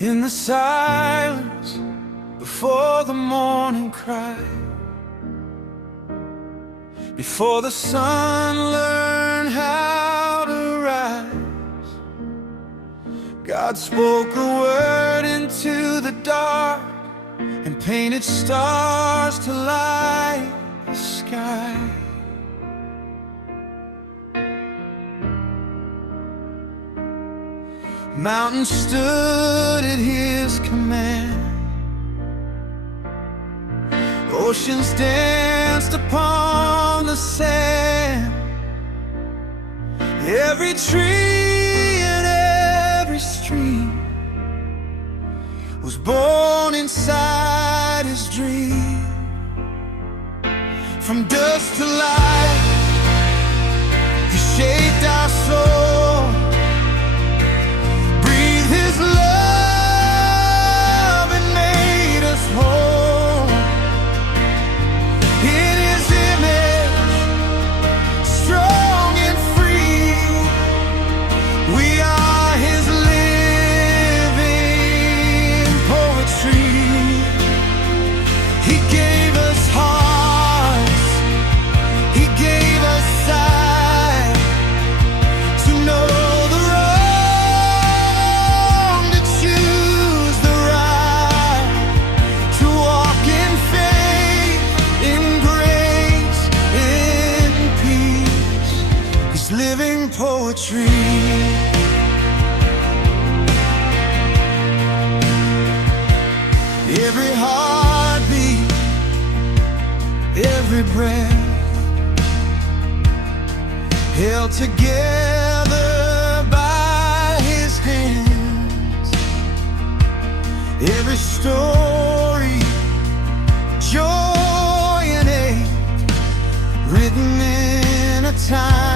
In the silence before the morning cry, before the sun learned how to rise, God spoke a word into the dark and painted stars to light the sky. Mountains stood at his command, oceans danced upon the sand. Every tree and every stream was born inside his dream. From dust to light, he shaped our soul. His love and made us whole. In his image, strong and free, we are his living poetry. He gave us hearts, he gave us sight to know the living poetry. Every heartbeat, every breath, held together by his hands. Every story, joy and ache, written in a time